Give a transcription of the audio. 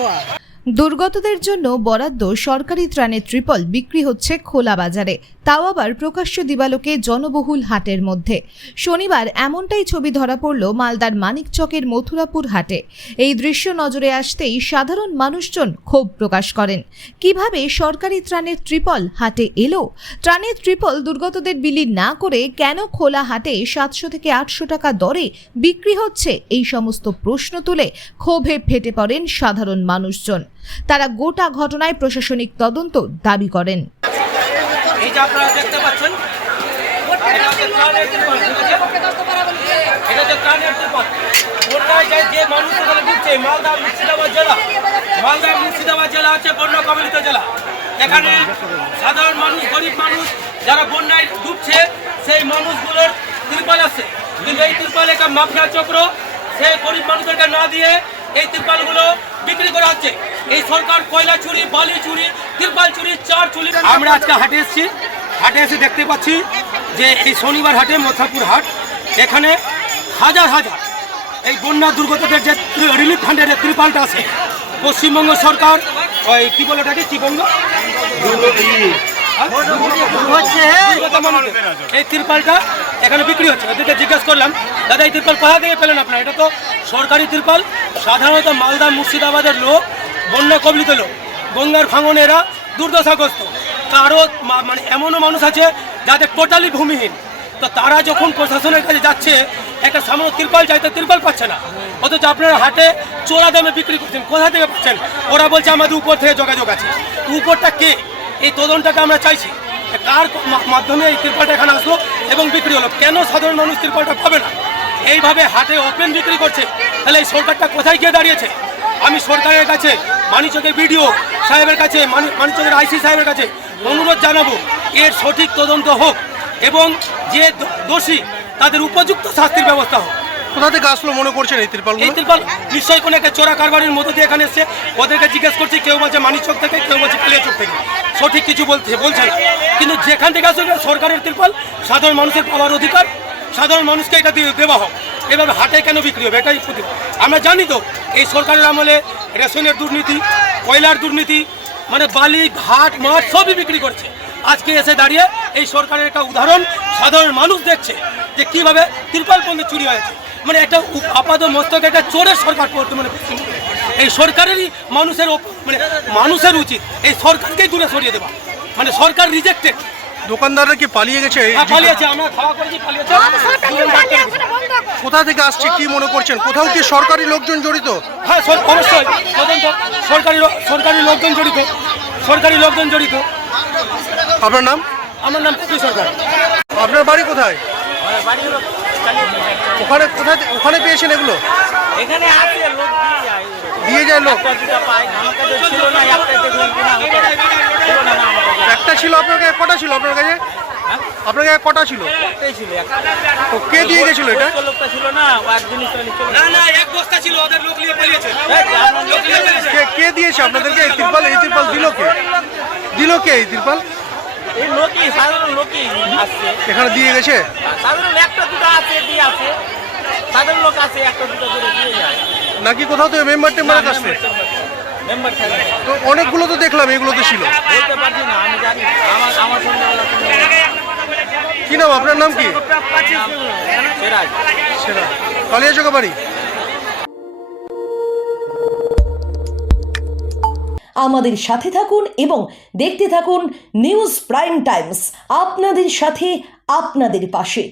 dalawa. দুর্গতদের জন্য বরাদ্দ সরকারি ত্রাণের ট্রিপল বিক্রি হচ্ছে খোলা বাজারে। তাও আবার প্রকাশ্য দিবালোকে জনবহুল হাটের মধ্যে। শনিবার এমনটাই ছবি ধরা পড়ল মালদার মানিকচকের মথুরাপুর হাটে। এই দৃশ্য নজরে আসতেই সাধারণ মানুষজন ক্ষোভ প্রকাশ করেন। কীভাবে সরকারি ত্রাণের ট্রিপল হাটে এলো? ত্রাণের ট্রিপল দুর্গতদের বিলি না করে কেন খোলা হাটে সাতশো থেকে আটশো টাকা দরে বিক্রি হচ্ছে? এই সমস্ত প্রশ্ন তুলে ক্ষোভে ফেটে পড়েন সাধারণ মানুষজন। তারা গোটা ঘটনায় প্রশাসনিক তদন্ত দাবি করেন। আপনারা দেখতে পাচ্ছেন, এটা এখানে মালদা মুর্শিদাবাদ জেলা। মুর্শিদাবাদ জেলা জেলা। সাধারণ মানুষ, গরিব মানুষ যারা বন্যায় ডুবছে, সেই মানুষগুলোর ত্রিপাল আছে। কিন্তু এই ত্রিপাল একটা মাফিয়া চক্র সেই গরিব মানুষদেরকে না দিয়ে এই ত্রিপালগুলো বিক্রি করা হচ্ছে। এই সরকার কয়লা চুরি বালি চুরি ত্রিপাল চুরি চার চুরি আমরা আজকে হাটে এসেছি। হাটে এসে দেখতে পাচ্ছি যে এই শনিবার হাটে মথাপুর হাট এখানে হাজার হাজার এই বন্যা দুর্গতদের যে রিলিফ ফান্ডের যে ত্রিপালটা আছে পশ্চিমবঙ্গ সরকার ওই কী বলে ওটাকে কি বঙ্গ দুর্গত এই তিরপালটা এখানে বিক্রি হচ্ছে। ওদেরকে জিজ্ঞেস করলাম দাদা এই তিরপাল কোথা থেকে পেলেন আপনারা? এটা তো সরকারি তিরপাল। সাধারণত মালদা মুর্শিদাবাদের লোক, বন্যা কবলিত লোক, গঙ্গার ভাঙনে এরা দুর্দশাগ্রস্ত। কারও মানে এমনও মানুষ আছে যাদের টোটালি ভূমিহীন। তো তারা যখন প্রশাসনের কাছে যাচ্ছে, একটা সামান্য তিরপাল চাইতে তিরপাল পাচ্ছে না। অথচ আপনারা হাটে চোরা দামে বিক্রি করছেন, কোথা থেকে পাচ্ছেন? ওরা বলছে, আমাদের উপর থেকে যোগাযোগ আছে। উপরটা কে? এই তদন্তটা আমরা চাইছি। কার মাধ্যমে এই তিরপালটা এখানে আসলো এবং বিক্রি হলো? কেন সাধারণ মানুষ তিরপালটা পাবে না? এইভাবে হাটে ওপেন বিক্রি করছে। তাহলে এই সরকারটা কোথায় গিয়ে দাঁড়িয়েছে? আমি সরকারের কাছে মানিচকের বিডিও সাহেবের কাছে মানি- মানিচকের আইসি সাহেবের কাছে অনুরোধ জানাব এর সঠিক তদন্ত হোক এবং যে দোষী তাদের উপযুক্ত শাস্তির ব্যবস্থা হোক। কোথা থেকে আসলো মনে করছেন এই এই তিরপালগুলো তিরপাল নিশ্চয়ই কোনো একটা চোরা কারবারির মধ্যে দিয়ে এখানে এসছে। ওদেরকে জিজ্ঞেস করছি কেউ বলছে মানিচক থেকে কেউ বলছে কালিয়াচক থেকে। সঠিক কিছু বলছে বলছে না। কিন্তু যেখান থেকে আসলে সরকারের তিরপাল সাধারণ মানুষের পাওয়ার অধিকার সাধারণ মানুষকে এটা দেওয়া হোক। এভাবে হাটে কেন বিক্রি হবে? এটাই প্রতি আমরা জানি তো, এই সরকারের আমলে রেশনের দুর্নীতি, কয়লার দুর্নীতি মানে বালি, ঘাট, মাঠ সবই বিক্রি করছে। আজকে এসে দাঁড়িয়ে এই সরকারের একটা উদাহরণ সাধারণ মানুষ দেখছে যে কীভাবে তিরপাল পণ্য চুরি হয়েছে। মানে একটা আপাত মস্তক একটা চোরের সরকার বর্তমানে। এই সরকারেরই মানুষের মানে মানুষের উচিত এই সরকারকেই দূরে সরিয়ে দেওয়া। মানে সরকার রিজেক্টেড দোকানদাররা কি পালিয়ে গেছে? এই- পালিয়েছে আমরা খাওয়া করেছি পালিয়েছে। কোথা থেকে আসছে কি মনে করছেন? কোথাও কি সরকারি লোকজন জড়িত? হ্যাঁ অবশ্যই তদন্ত। সরকারি সরকারি লোকজন জড়িত। সরকারি লোকজন জড়িত। আপনার নাম? আমার নাম পপি সরকার। আপনার বাড়ি কোথায়? ওখানে কোথায় ওখানে পেয়েছেন এগুলো? এখানে আছে লোক দিয়ে যায়। লোক? পায় আমার কাছে ছিল না একটা দেখলাম কিনা একটা ছিল আপনার কাছে কটা ছিল আপনার কাছে? আপনার কাছে কটা ছিল? তো কে দিয়ে গেছিল এটা? লোকটা ছিল না ও এক জিনিসটা নিয়ে চলে না না এক বস্তা ছিল ওদের লোক নিয়ে পালিয়েছে। গেছে। আপনার লোক নিয়ে চলে গেছে। কে কে দিয়েছে আপনাদেরকে? এই তিরপাল এই তিরপাল দিল কে? দিল কে এই তিরপাল? এখানে দিয়ে গেছে? সাধারণ একটা দুটো আছে দিয়ে আছে। সাধারণ লোক আছে একটা দুটো করে দিয়ে যায়। নাকি কোথাও তো মেম্বার টেম্বারের কাছ থেকে মেম্বার থাকে না। তো অনেকগুলো তো দেখলাম এগুলো তো ছিল। বলতে পারছি না আমি জানি। আমার আমার সঙ্গে কি নাম? আপনার নাম কি? সেরাজ। সেটা কালিয়াচকা বাড়ি। আমাদের সাথে থাকুন এবং দেখতে থাকুন নিউজ প্রাইম টাইমস আপনাদের সাথে আপনাদের পাশে।